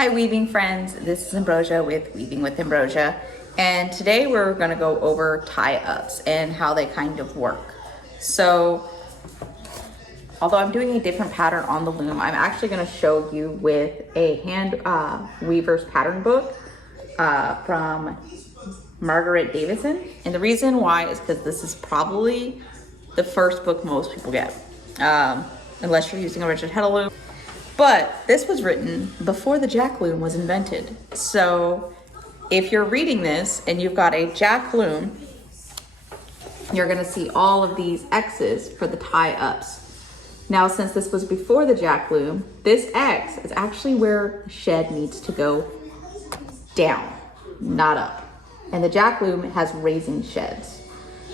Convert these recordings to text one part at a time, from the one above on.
Hi weaving friends, this is Ambrosia with Weaving with Ambrosia, and today we're going to go over tie-ups and how they kind of work. So although I'm doing a different pattern on the loom, I'm actually going to show you with a hand weaver's pattern book from Margaret Davison. And the reason why is because this is probably the first book most people get, unless you're using a rigid heddle loom. But this was written before the jack loom was invented. So if you're reading this and you've got a jack loom, you're gonna see all of these X's for the tie ups. Now, since this was before the jack loom, this X is actually where the shed needs to go down, not up. And the jack loom has raising sheds.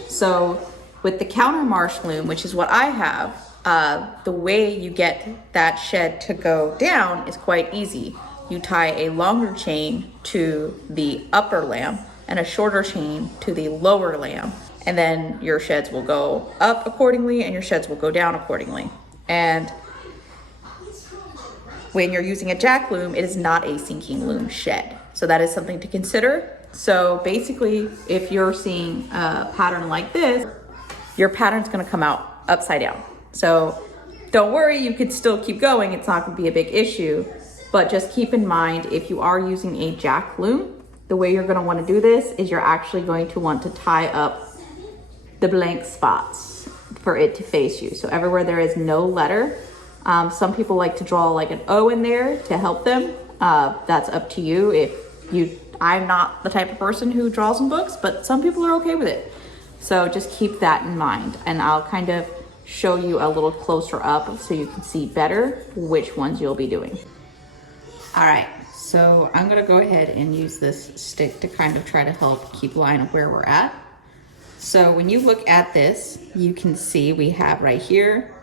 So with the counter marsh loom, which is what I have, the way you get that shed to go down is quite easy. You tie a longer chain to the upper lamb and a shorter chain to the lower lamb, and then your sheds will go up accordingly and your sheds will go down accordingly. And when you're using a jack loom, it is not a sinking loom shed. So that is something to consider. So basically, if you're seeing a pattern like this, your pattern's gonna come out upside down. So don't worry, you could still keep going. It's not gonna be a big issue, but just keep in mind, if you are using a jack loom, the way you're gonna wanna do this is you're actually going to want to tie up the blank spots for it to face you. So everywhere there is no letter, some people like to draw like an O in there to help them. That's up to you. I'm not the type of person who draws in books, but some people are okay with it. So just keep that in mind, and I'll kind of show you a little closer up so you can see better which ones you'll be doing. All right, so I'm gonna go ahead and use this stick to kind of try to help keep line of where we're at. So when you look at this, you can see we have right here,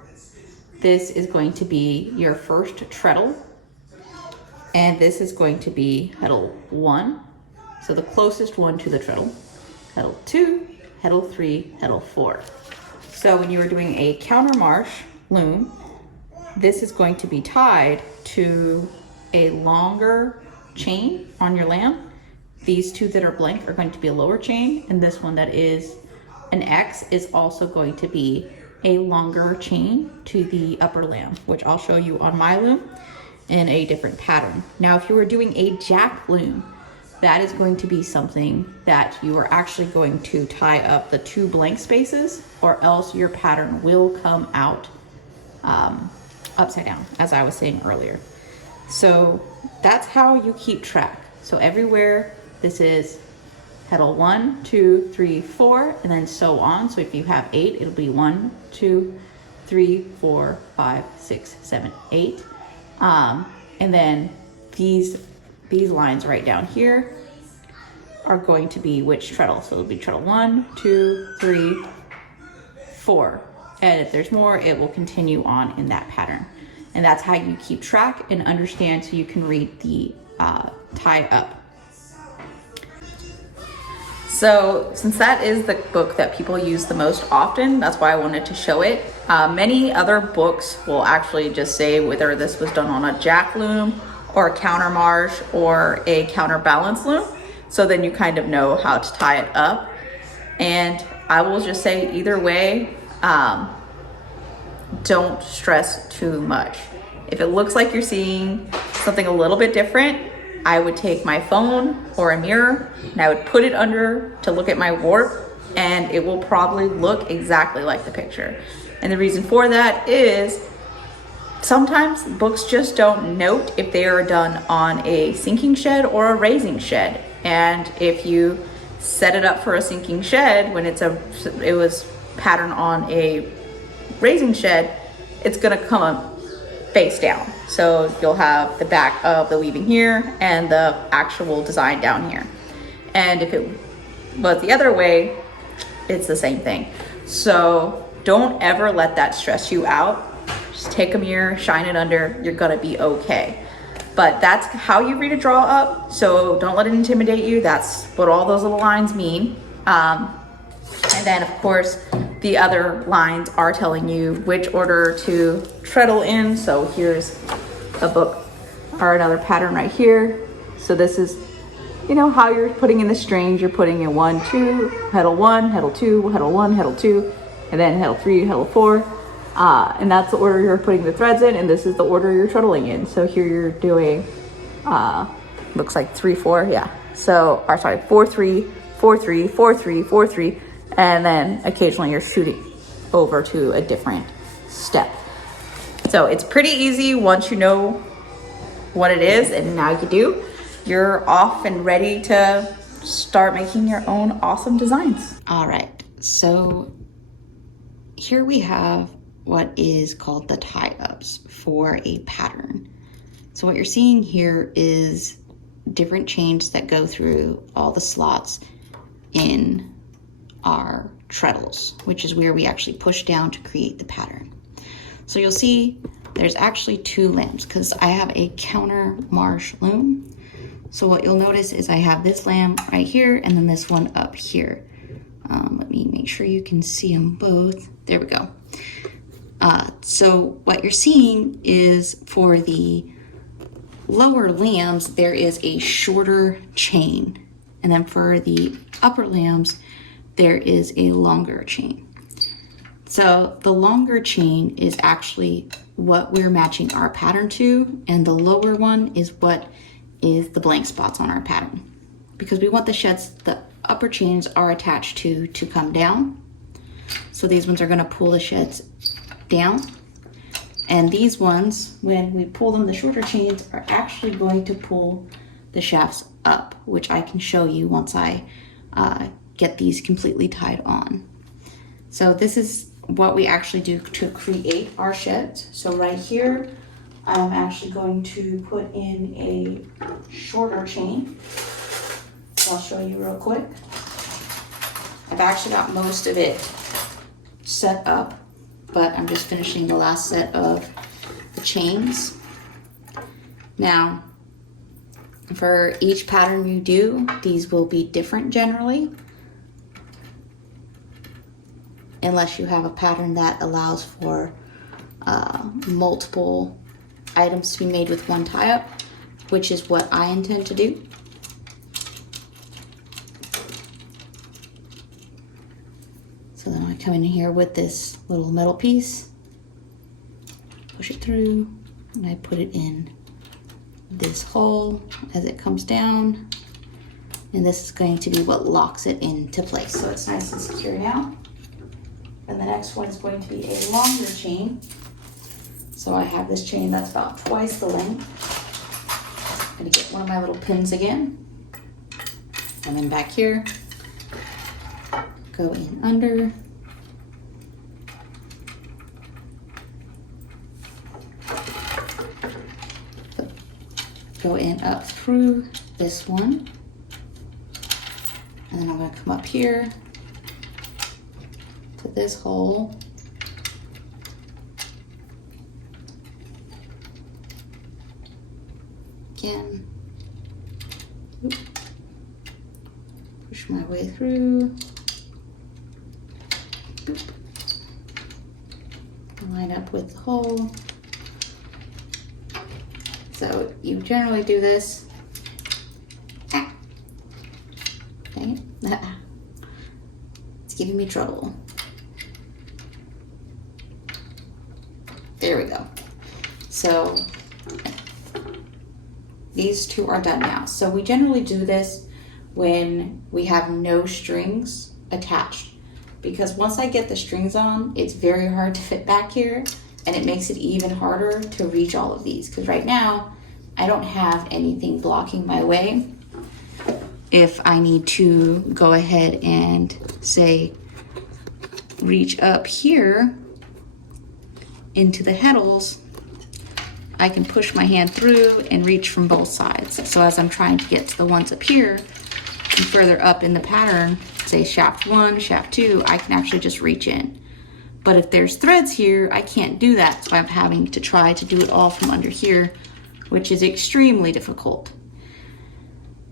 this is going to be your first treadle, and this is going to be heddle 1, so the closest one to the treadle, heddle 2, heddle 3, heddle 4. So when you are doing a counter marsh loom, this is going to be tied to a longer chain on your lamb. These two that are blank are going to be a lower chain, and this one that is an X is also going to be a longer chain to the upper lamb, which I'll show you on my loom in a different pattern. Now, if you were doing a jack loom, that is going to be something that you are actually going to tie up the two blank spaces, or else your pattern will come out upside down, as I was saying earlier. So that's how you keep track. So everywhere, this is heddle 1, 2, 3, 4, and then so on. So if you have 8, it'll be 1, 2, 3, 4, 5, 6, 7, 8. And then these lines right down here are going to be which treadle. So it'll be treadle 1, 2, 3, 4. And if there's more, it will continue on in that pattern. And that's how you keep track and understand, so you can read the tie up. So since that is the book that people use the most often, that's why I wanted to show it. Many other books will actually just say whether this was done on a jack loom or a counter marsh or a counterbalance loom. So then you kind of know how to tie it up. And I will just say either way, don't stress too much. If it looks like you're seeing something a little bit different, I would take my phone or a mirror and I would put it under to look at my warp, and it will probably look exactly like the picture. And the reason for that is sometimes books just don't note if they are done on a sinking shed or a raising shed. And if you set it up for a sinking shed when it was patterned on a raising shed, it's gonna come up face down. So you'll have the back of the weaving here and the actual design down here. And if it was the other way, it's the same thing. So don't ever let that stress you out. Just take a mirror, shine it under, you're gonna be okay. But that's how you read a draw up, so don't let it intimidate you. That's what all those little lines mean. And then of course, the other lines are telling you which order to treadle in. So here's a book are another pattern right here. So this is, you know, how you're putting in the strings. You're putting in 1, 2, heddle 1, heddle 2, heddle 1, heddle 2, and then heddle 3, heddle 4. And that's the order you're putting the threads in, and this is the order you're treadling in. So here you're doing, looks like 3, 4, yeah. So, or sorry, 4, 3, 4, 3, 4, 3, 4, 3, and then occasionally you're shooting over to a different step. So it's pretty easy once you know what it is, and now you do. You're off and ready to start making your own awesome designs. All right, so here we have what is called the tie-ups for a pattern. So what you're seeing here is different chains that go through all the slots in our treadles, which is where we actually push down to create the pattern. So you'll see there's actually 2 lambs because I have a counter marsh loom. So what you'll notice is I have this lamb right here and then this one up here. Let me make sure you can see them both. There we go. So what you're seeing is for the lower lambs, there is a shorter chain. And then for the upper lambs, there is a longer chain. So the longer chain is actually what we're matching our pattern to, and the lower one is what is the blank spots on our pattern. Because we want the sheds the upper chains are attached to come down. So these ones are gonna pull the sheds down. And these ones, when we pull them, the shorter chains are actually going to pull the shafts up, which I can show you once I get these completely tied on. So this is what we actually do to create our sheds. So right here, I'm actually going to put in a shorter chain. So I'll show you real quick. I've actually got most of it set up, but I'm just finishing the last set of the chains. Now, for each pattern you do, these will be different generally, unless you have a pattern that allows for multiple items to be made with one tie-up, which is what I intend to do. So then I come in here with this little metal piece, push it through, and I put it in this hole as it comes down. And this is going to be what locks it into place. So it's nice and secure now. And the next one is going to be a longer chain. So I have this chain that's about twice the length. I'm gonna get one of my little pins again. And then back here, go in under. Go in up through this one. And then I'm gonna come up here to this hole. Again, push my way through. Line up with the hole. So you generally do this. Dang it. It's giving me trouble. There we go. So these 2 are done now. So we generally do this when we have no strings attached, because once I get the strings on, it's very hard to fit back here, and it makes it even harder to reach all of these, because right now I don't have anything blocking my way. If I need to go ahead and say reach up here into the heddles, I can push my hand through and reach from both sides. So as I'm trying to get to the ones up here and further up in the pattern, say shaft 1, shaft 2, I can actually just reach in. But if there's threads here, I can't do that. So I'm having to try to do it all from under here, which is extremely difficult.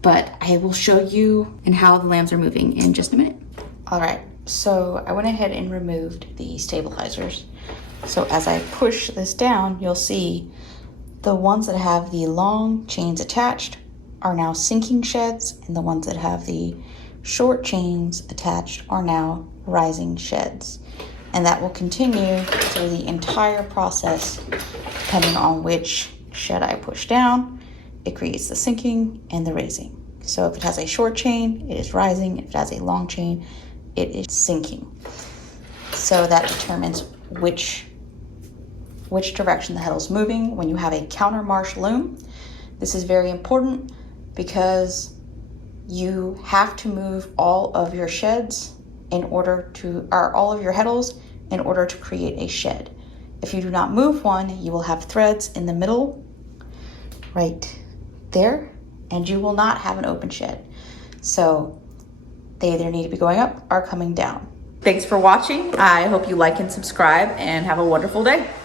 But I will show you and how the lambs are moving in just a minute. All right, so I went ahead and removed the stabilizers. So as I push this down, you'll see The ones that have the long chains attached are now sinking sheds, and the ones that have the short chains attached are now rising sheds. And that will continue through the entire process, depending on which shed I push down. It creates the sinking and the raising. So if it has a short chain, it is rising. If it has a long chain, it is sinking. So that determines which direction the heddle is moving when you have a counter marsh loom. This is very important because you have to move all of your sheds all of your heddles in order to create a shed. If you do not move one, you will have threads in the middle right there, and you will not have an open shed. So they either need to be going up or coming down. Thanks for watching. I hope you like and subscribe, and have a wonderful day.